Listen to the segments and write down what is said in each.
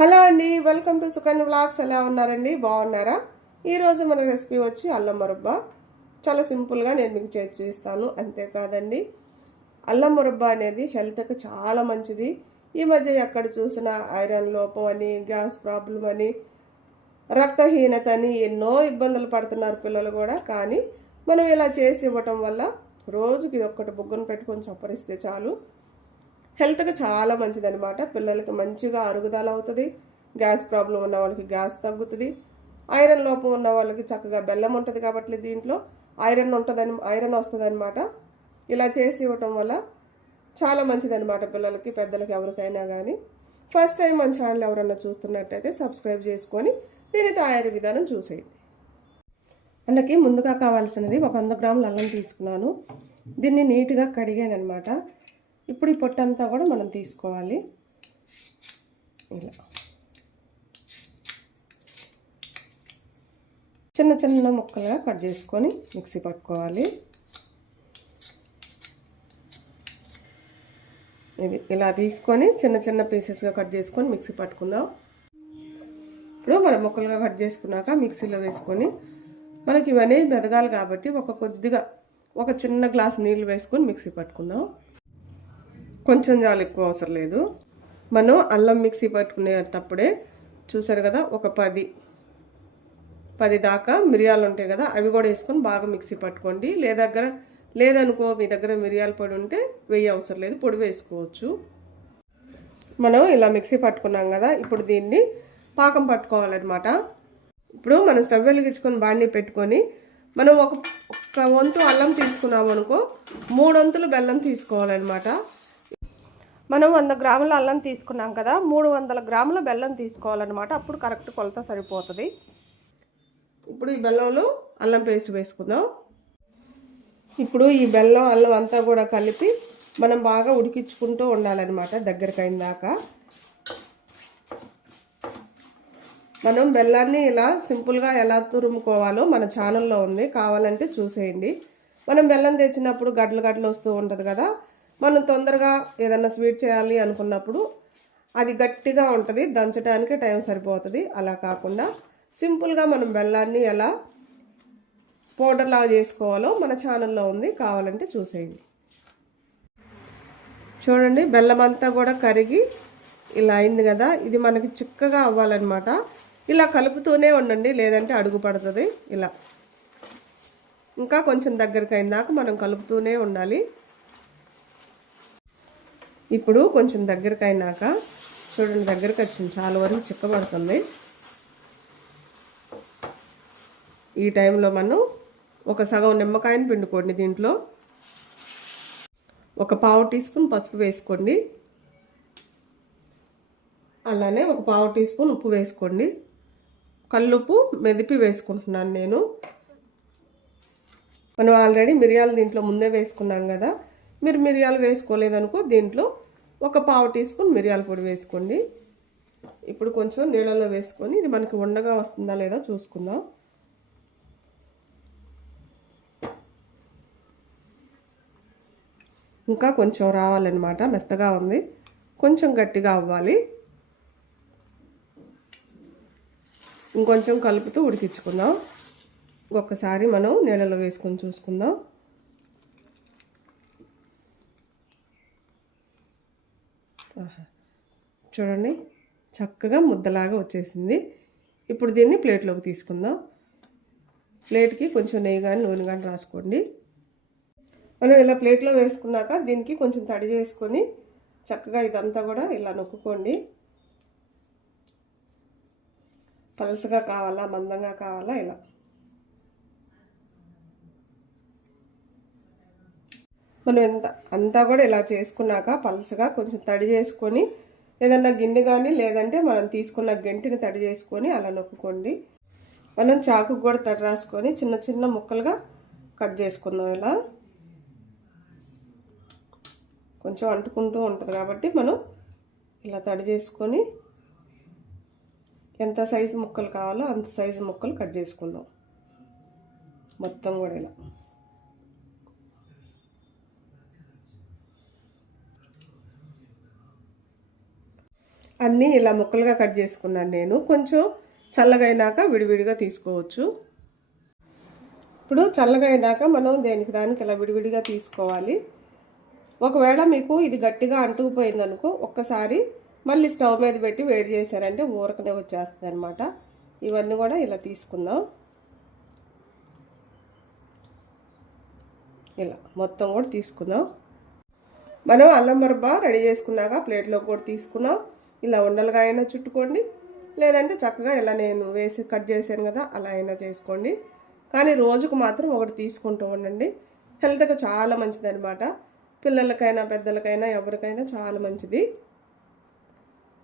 Hello అండి, welcome to Sukanya vlogs. ఎలా ఉన్నారండి? బాగున్నారా? ఈరోజు మన రెసిపీ వచ్చి అల్లం మురబ్బా. చాలా సింపుల్గా నేను మీకు చేసి చూపిస్తాను. అంతేకాదండి, అల్లం మురబ్బా అనేది హెల్త్కి చాలా మంచిది. ఈ మధ్య ఎక్కడ చూసినా ఐరన్ లోపం అని, గ్యాస్ ప్రాబ్లం అని, రక్తహీనత అని ఎన్నో ఇబ్బందులు పడుతున్నారు పిల్లలు కూడా. కానీ మనం ఇలా చేసి ఇవ్వటం వల్ల రోజుకి ఒక్కటి బుగ్గను పెట్టుకొని చప్పరిస్తే చాలు, హెల్త్కి చాలా మంచిదనమాట. పిల్లలకి మంచిగా అరుగుదల అవుతుంది. గ్యాస్ ప్రాబ్లం ఉన్న వాళ్ళకి గ్యాస్ తగ్గుతుంది. ఐరన్ లోపం ఉన్న వాళ్ళకి చక్కగా బెల్లం ఉంటుంది కాబట్టి దీంట్లో ఐరన్ వస్తుంది అనమాట. ఇలా చేసి ఇవ్వటం వల్ల చాలా మంచిదనమాట పిల్లలకి, పెద్దలకి, ఎవరికైనా కానీ. ఫస్ట్ టైం మన ఛానల్ ఎవరన్నా చూస్తున్నట్టయితే సబ్స్క్రైబ్ చేసుకొని దీని తయారీ విధానం చూసేయండి. మనకి ముందుగా కావాల్సినది 100 గ్రాముల అల్లం తీసుకున్నాను. దీన్ని నీట్గా కడిగాను అనమాట. ఇప్పుడు ఈ పొట్టంతా కూడా మనం తీసుకోవాలి. ఇలా చిన్న చిన్న ముక్కలుగా కట్ చేసుకొని మిక్సీ పట్టుకోవాలి. ఇది ఇలా తీసుకొని చిన్న చిన్న పీసెస్గా కట్ చేసుకొని మిక్సీ పట్టుకుందాం. ఇప్పుడు మనం ముక్కలుగా కట్ చేసుకున్నాక మిక్సీలో వేసుకొని, మనకి ఇవన్నీ మెదగాలి కాబట్టి ఒక చిన్న గ్లాస్ నీళ్ళు వేసుకొని మిక్సీ పట్టుకుందాం. కొంచెం చాలు, ఎక్కువ అవసరం లేదు. మనం అల్లం మిక్సీ పట్టుకునేటప్పుడే చూసారు కదా, ఒక 10 దాకా మిరియాలు ఉంటాయి కదా, అవి కూడా వేసుకొని బాగా మిక్సీ పట్టుకోండి. లేదనుకో మీ దగ్గర మిరియాల పొడి ఉంటే వెయ్యి అవసరం లేదు, పొడి వేసుకోవచ్చు. మనం ఇలా మిక్సీ పట్టుకున్నాం కదా, ఇప్పుడు దీన్ని పాకం పట్టుకోవాలన్నమాట. ఇప్పుడు మనం స్టవ్ వెలిగించుకొని బాండీ పెట్టుకొని, మనం ఒక వంతు అల్లం తీసుకున్నాం అనుకో, 3 వంతులు బెల్లం తీసుకోవాలన్నమాట. మనం 100 గ్రాముల అల్లం తీసుకున్నాం కదా, 300 గ్రాముల బెల్లం తీసుకోవాలన్నమాట. అప్పుడు కరెక్ట్ కొలత సరిపోతుంది. ఇప్పుడు ఈ బెల్లంలో అల్లం పేస్ట్ వేసుకుందాం. ఇప్పుడు ఈ బెల్లం అల్లం అంతా కూడా కలిపి మనం బాగా ఉడికించుకుంటూ ఉండాలన్నమాట, దగ్గరికి అయిన దాకా. మనం బెల్లాన్ని ఇలా సింపుల్గా ఎలా తురుముకోవాలో మన ఛానల్లో ఉంది, కావాలంటే చూసేయండి. మనం బెల్లం తెచ్చినప్పుడు గడ్డలు వస్తూ ఉంటుంది కదా, మనం తొందరగా ఏదన్నా స్వీట్ చేయాలి అనుకున్నప్పుడు అది గట్టిగా ఉంటుంది, దంచడానికి టైం సరిపోతుంది. అలా కాకుండా సింపుల్గా మనం బెల్లాన్ని ఎలా పౌడర్లాగా చేసుకోవాలో మన ఛానల్లో ఉంది, కావాలంటే చూసేయండి. చూడండి, బెల్లం అంతా కూడా కరిగి ఇలా అయింది కదా. ఇది మనకి చిక్కగా అవ్వాలన్నమాట. ఇలా కలుపుతూనే ఉండండి, లేదంటే అడుగు పడుతుంది. ఇలా ఇంకా కొంచెం దగ్గరికి అయిందాక మనం కలుపుతూనే ఉండాలి. ఇప్పుడు కొంచెం దగ్గరికి అయినాక చూడండి, దగ్గరికి వచ్చింది, చాలా వరకు చిక్కబడుతుంది. ఈ టైంలో మనం ఒక సగం నిమ్మకాయని పిండుకోండి. దీంట్లో ఒక 1/2 టీ స్పూన్ పసుపు వేసుకోండి. అలానే ఒక 1/2 టీ స్పూన్ ఉప్పు వేసుకోండి. కల్లుప్పు మెదిపి వేసుకుంటున్నాను నేను. మనం ఆల్రెడీ మిరియాలు దీంట్లో ముందే వేసుకున్నాం కదా, మీరు మిరియాలు వేసుకోలేదనుకో దీంట్లో ఒక 1/2 టీ స్పూన్ మిరియాల పొడి వేసుకోండి. ఇప్పుడు కొంచెం నీళ్ళలో వేసుకొని ఇది మనకి ఉండగా వస్తుందా లేదా చూసుకుందాం. ఇంకా కొంచెం రావాలన్నమాట, మెత్తగా ఉంది, కొంచెం గట్టిగా అవ్వాలి. ఇంకొంచెం కలుపుతూ ఉడికించుకుందాం. ఒక్కసారి మనం నీళ్ళలో వేసుకొని చూసుకుందాం. చూడండి, చక్కగా ముద్దలాగా వచ్చేసింది. ఇప్పుడు దీన్ని ప్లేట్లోకి తీసుకుందాం. ప్లేట్కి కొంచెం నెయ్యి కానీ నూనె కానీ రాసుకోండి. మనం ఇలా ప్లేట్లో వేసుకున్నాక దీనికి కొంచెం తడి చేసుకొని చక్కగా ఇదంతా కూడా ఇలా నొక్కుకోండి. పలసగా కావాలా, మందంగా కావాలా, ఇలా మనం అంతా కూడా ఇలా చేసుకున్నాక పలసగా కొంచెం తడి చేసుకొని ఏదన్నా గిన్నె కానీ లేదంటే మనం తీసుకున్న గంటిని తడి చేసుకొని అలా నొక్కుకోండి. మనం చాకు కూడా తడి రాసుకొని చిన్న చిన్న ముక్కలుగా కట్ చేసుకుందాం. ఇలా కొంచెం అంటుకుంటూ ఉంటుంది కాబట్టి మనం ఇలా తడి చేసుకొని ఎంత సైజు ముక్కలు కావాలో అంత సైజు ముక్కలు కట్ చేసుకుందాం. మొత్తం కూడా ఇలా అన్నీ ఇలా ముక్కలుగా కట్ చేసుకున్నాను నేను. కొంచెం చల్లగా అయినాక విడివిడిగా తీసుకోవచ్చు. ఇప్పుడు చల్లగా అయినాక మనం దేనికి దానికి ఇలా విడివిడిగా తీసుకోవాలి. ఒకవేళ మీకు ఇది గట్టిగా అంటుకుపోయిందనుకో ఒక్కసారి మళ్ళీ స్టవ్ మీద పెట్టి వేడి చేశారంటే ఊరకనే వచ్చేస్తుంది అనమాట. ఇవన్నీ కూడా ఇలా తీసుకుందాం. ఇలా మొత్తం కూడా తీసుకుందాం. మనం అల్లం మురబ్బ రెడీ చేసుకున్నాక ప్లేట్లో కూడా తీసుకున్నాం. ఇలా ఉండలుగా అయినా చుట్టుకోండి, లేదంటే చక్కగా ఇలా నేను వేసి కట్ చేశాను కదా అలా అయినా చేసుకోండి. కానీ రోజుకు మాత్రం ఒకటి తీసుకుంటూ ఉండండి. హెల్త్కి చాలా మంచిది అనమాట. పిల్లలకైనా పెద్దలకైనా ఎవరికైనా చాలా మంచిది.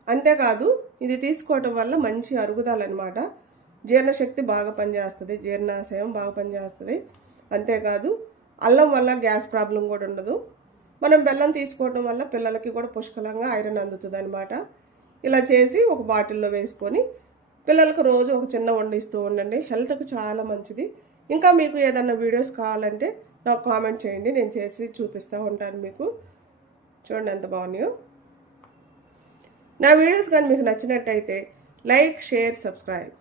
అంతేకాదు ఇది తీసుకోవటం వల్ల మంచి అరుగుదల అనమాట. జీర్ణశక్తి బాగా పనిచేస్తుంది, జీర్ణాశయం బాగా పనిచేస్తుంది. అంతేకాదు అల్లం వల్ల గ్యాస్ ప్రాబ్లం కూడా ఉండదు. మనం బెల్లం తీసుకోవడం వల్ల పిల్లలకి కూడా పుష్కలంగా ఐరన్ అందుతుంది అనమాట. ఇలా చేసి ఒక బాటిల్లో వేసుకొని పిల్లలకు రోజు ఒక చిన్న వండిస్తూ ఉండండి. హెల్త్కి చాలా మంచిది. ఇంకా మీకు ఏదన్నా వీడియోస్ కావాలంటే నాకు కామెంట్ చేయండి, నేను చేసి చూపిస్తూ ఉంటాను మీకు. చూడండి ఎంత బాగున్నాయో. నా వీడియోస్ కానీ మీకు నచ్చినట్టయితే లైక్, షేర్, సబ్స్క్రైబ్.